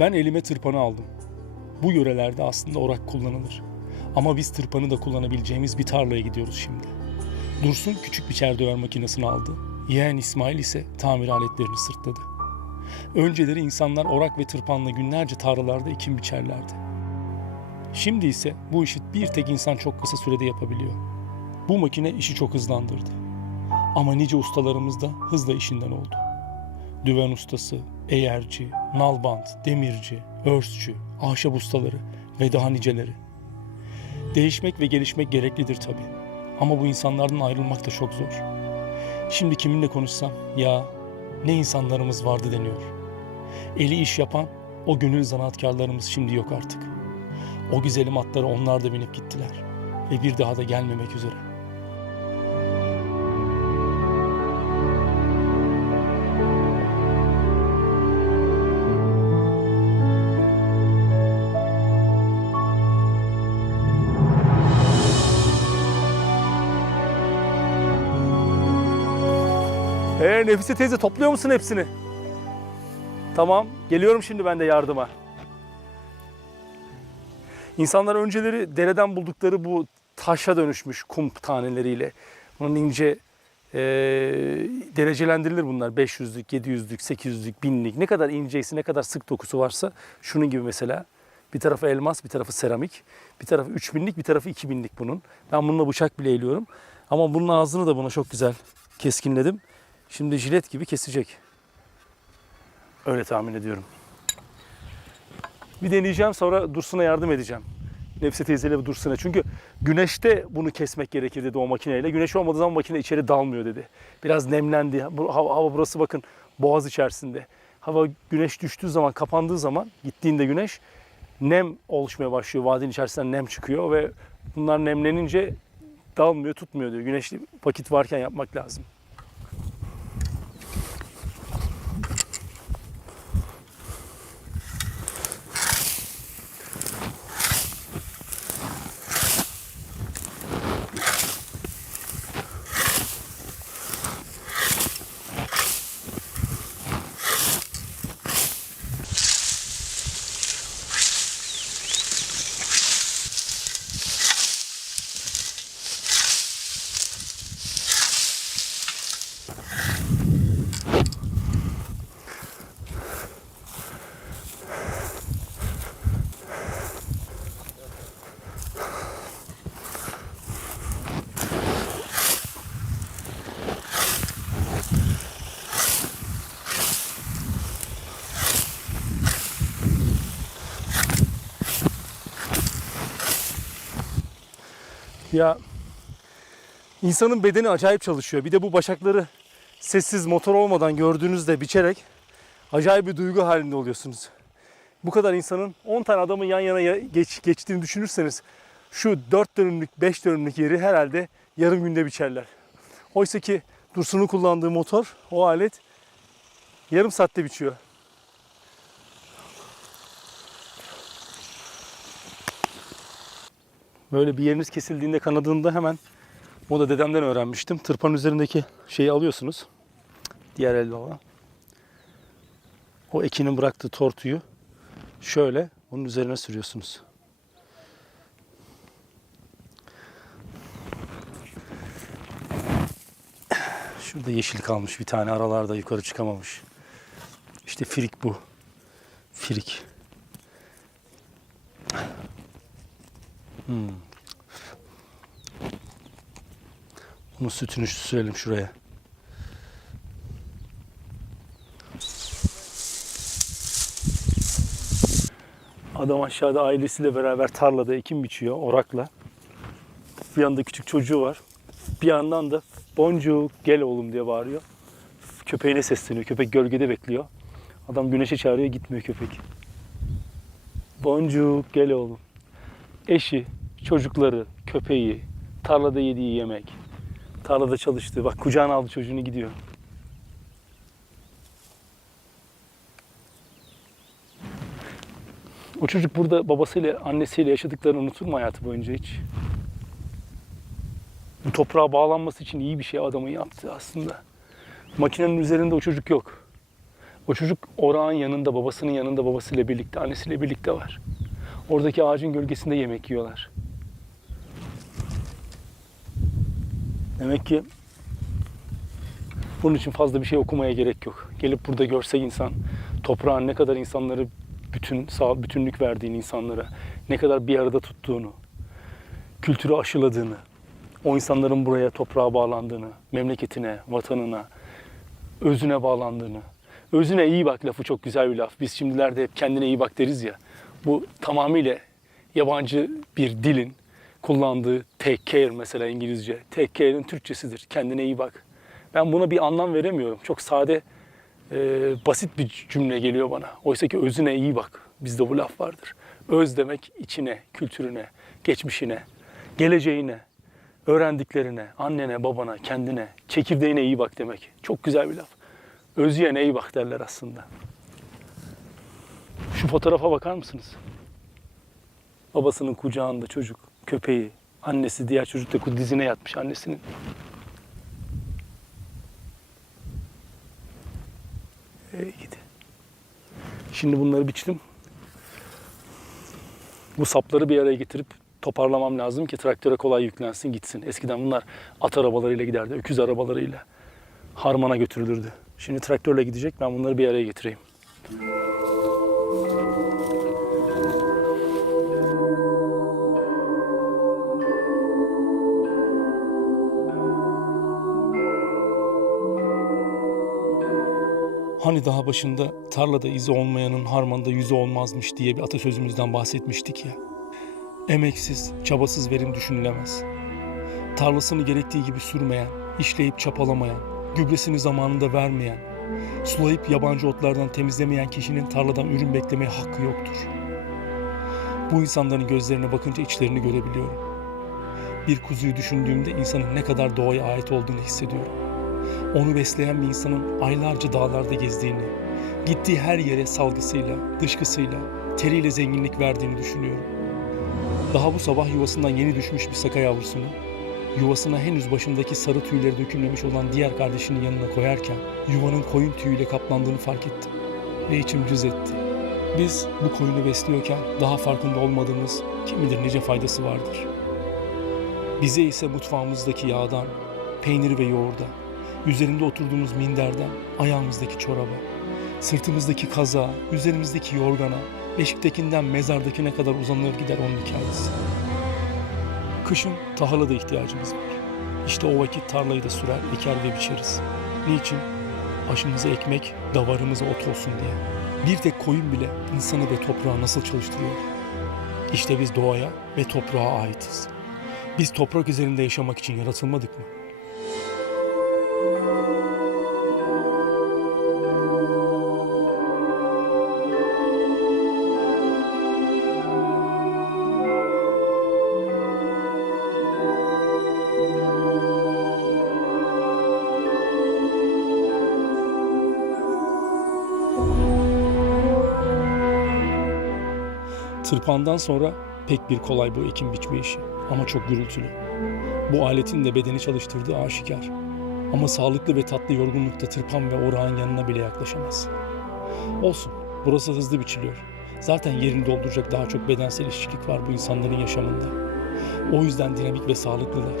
Ben elime tırpanı aldım. Bu yörelerde aslında orak kullanılır. Ama biz tırpanı da kullanabileceğimiz bir tarlaya gidiyoruz şimdi. Dursun küçük biçer döver makinesini aldı. Yeğen İsmail ise tamir aletlerini sırtladı. Önceleri insanlar orak ve tırpanla günlerce tarlalarda ekim biçerlerdi. Şimdi ise bu işi bir tek insan çok kısa sürede yapabiliyor. Bu makine işi çok hızlandırdı. Ama nice ustalarımız da hızla işinden oldu. Düven ustası, eğerci, nalbant, demirci, örsçü, ahşap ustaları ve daha niceleri. Değişmek ve gelişmek gereklidir tabii. Ama bu insanlardan ayrılmak da çok zor. Şimdi kiminle konuşsam ya ne insanlarımız vardı deniyor. Eli iş yapan o gönül zanaatkarlarımız şimdi yok artık. O güzelim atlara onlar da binip gittiler ve bir daha da gelmemek üzere. Ee Nefise teyze topluyor musun hepsini? Tamam, geliyorum şimdi ben de yardıma. İnsanlar önceleri dereden buldukları bu taşa dönüşmüş kum taneleriyle. Bunun ince e, derecelendirilir bunlar. 500'lük, 700'lük, 800'lük, 1000'lik. Ne kadar inceyse, ne kadar sık dokusu varsa şunun gibi mesela. Bir tarafı elmas, bir tarafı seramik. Bir tarafı 3000'lik, bir tarafı 2000'lik bunun. Ben bununla bıçak bile eğiliyorum. Ama bunun ağzını da buna çok güzel keskinledim. Şimdi jilet gibi kesecek. Öyle tahmin ediyorum. Bir deneyeceğim sonra Dursun'a yardım edeceğim. Nefse teyzeyle Dursun'a. Çünkü güneşte bunu kesmek gerekir dedi o makineyle. Güneş olmadığı zaman makine içeri dalmıyor dedi. Biraz nemlendi. Hava, hava burası bakın boğaz içerisinde. Hava güneş düştüğü zaman, kapandığı zaman gittiğinde güneş nem oluşmaya başlıyor. Vadinin içerisinden nem çıkıyor ve bunlar nemlenince dalmıyor, tutmuyor diyor. Güneşli vakit varken yapmak lazım. Ya insanın bedeni acayip çalışıyor. Bir de bu başakları sessiz motor olmadan gördüğünüzde biçerek acayip bir duygu halinde oluyorsunuz. Bu kadar insanın 10 tane adamın yan yana ya- geç, geçtiğini düşünürseniz şu 4 dönümlük 5 dönümlük yeri herhalde yarım günde biçerler. Oysa ki Dursun'un kullandığı motor o alet yarım saatte biçiyor. Böyle bir yeriniz kesildiğinde kanadığında hemen o da dedemden öğrenmiştim. Tırpanın üzerindeki şeyi alıyorsunuz. Diğer elde olan. O ekinin bıraktığı tortuyu şöyle onun üzerine sürüyorsunuz. Şurada yeşil kalmış bir tane aralarda yukarı çıkamamış. İşte firik bu. Firik. Hmm. Bunun sütünü sürelim şuraya. Adam aşağıda ailesiyle beraber tarlada ekim biçiyor orakla. Bir yanda küçük çocuğu var. Bir yandan da boncuk gel oğlum diye bağırıyor. Köpeğine sesleniyor. Köpek gölgede bekliyor. Adam güneşe çağırıyor gitmiyor köpek. Boncuk gel oğlum. Eşi, çocukları, köpeği, tarlada yediği yemek, tarlada çalıştığı, bak kucağına aldı çocuğunu gidiyor. O çocuk burada babasıyla, annesiyle yaşadıklarını unutur mu hayatı boyunca hiç? Bu toprağa bağlanması için iyi bir şey adamın yaptığı aslında. Makinenin üzerinde o çocuk yok. O çocuk orağın yanında, babasının yanında, babasıyla birlikte, annesiyle birlikte var. Oradaki ağacın gölgesinde yemek yiyorlar. Demek ki bunun için fazla bir şey okumaya gerek yok. Gelip burada görse insan toprağın ne kadar insanları bütün sağ bütünlük verdiğini insanlara, ne kadar bir arada tuttuğunu, kültürü aşıladığını, o insanların buraya toprağa bağlandığını, memleketine, vatanına, özüne bağlandığını. Özüne iyi bak lafı çok güzel bir laf. Biz şimdilerde hep kendine iyi bak deriz ya. Bu tamamıyla yabancı bir dilin kullandığı take care mesela İngilizce. Take care'in Türkçesidir. Kendine iyi bak. Ben buna bir anlam veremiyorum. Çok sade, e, basit bir cümle geliyor bana. Oysa ki özüne iyi bak. Bizde bu laf vardır. Öz demek içine, kültürüne, geçmişine, geleceğine, öğrendiklerine, annene, babana, kendine, çekirdeğine iyi bak demek. Çok güzel bir laf. Özüyene iyi bak derler aslında. Şu fotoğrafa bakar mısınız? Babasının kucağında çocuk, köpeği, annesi, diğer çocuk da dizine yatmış annesinin. Ey gidi. Şimdi bunları biçtim. Bu sapları bir araya getirip toparlamam lazım ki traktöre kolay yüklensin gitsin. Eskiden bunlar at arabalarıyla giderdi, öküz arabalarıyla harmana götürülürdü. Şimdi traktörle gidecek ben bunları bir araya getireyim. Hani daha başında tarlada izi olmayanın harmanda yüzü olmazmış diye bir atasözümüzden bahsetmiştik ya. Emeksiz, çabasız verim düşünülemez. Tarlasını gerektiği gibi sürmeyen, işleyip çapalamayan, gübresini zamanında vermeyen, sulayıp yabancı otlardan temizlemeyen kişinin tarladan ürün beklemeye hakkı yoktur. Bu insanların gözlerine bakınca içlerini görebiliyorum. Bir kuzuyu düşündüğümde insanın ne kadar doğaya ait olduğunu hissediyorum. Onu besleyen bir insanın aylarca dağlarda gezdiğini, gittiği her yere salgısıyla, dışkısıyla, teriyle zenginlik verdiğini düşünüyorum. Daha bu sabah yuvasından yeni düşmüş bir saka yavrusunu, yuvasına henüz başındaki sarı tüyleri dökülmemiş olan diğer kardeşinin yanına koyarken yuvanın koyun tüyüyle kaplandığını fark ettim. Ve içim cız etti. Biz bu koyunu besliyorken daha farkında olmadığımız kim bilir nice faydası vardır. Bize ise mutfağımızdaki yağdan, peynir ve yoğurda, üzerinde oturduğumuz minderden, ayağımızdaki çoraba, sırtımızdaki kaza, üzerimizdeki yorgana, beşiktekinden mezardakine kadar uzanır gider onun hikayesi. Kışın tahıla da ihtiyacımız var. İşte o vakit tarlayı da sürer, eker ve biçeriz. Niçin? Aşımıza ekmek, davarımıza ot olsun diye. Bir tek koyun bile insanı ve toprağı nasıl çalıştırıyor? İşte biz doğaya ve toprağa aitiz. Biz toprak üzerinde yaşamak için yaratılmadık mı? Tırpandan sonra pek bir kolay bu ekim biçme işi ama çok gürültülü. Bu aletin de bedeni çalıştırdığı aşikar. Ama sağlıklı ve tatlı yorgunlukta tırpan ve orağın yanına bile yaklaşamaz. Olsun, burası hızlı biçiliyor. Zaten yerini dolduracak daha çok bedensel işçilik var bu insanların yaşamında. O yüzden dinamik ve sağlıklılar.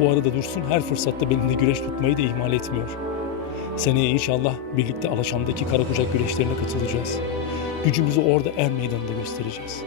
Bu arada Dursun her fırsatta benimle güreş tutmayı da ihmal etmiyor. Seneye inşallah birlikte Alaşam'daki kara kucak güreşlerine katılacağız. Gücümüzü orada er meydanında göstereceğiz.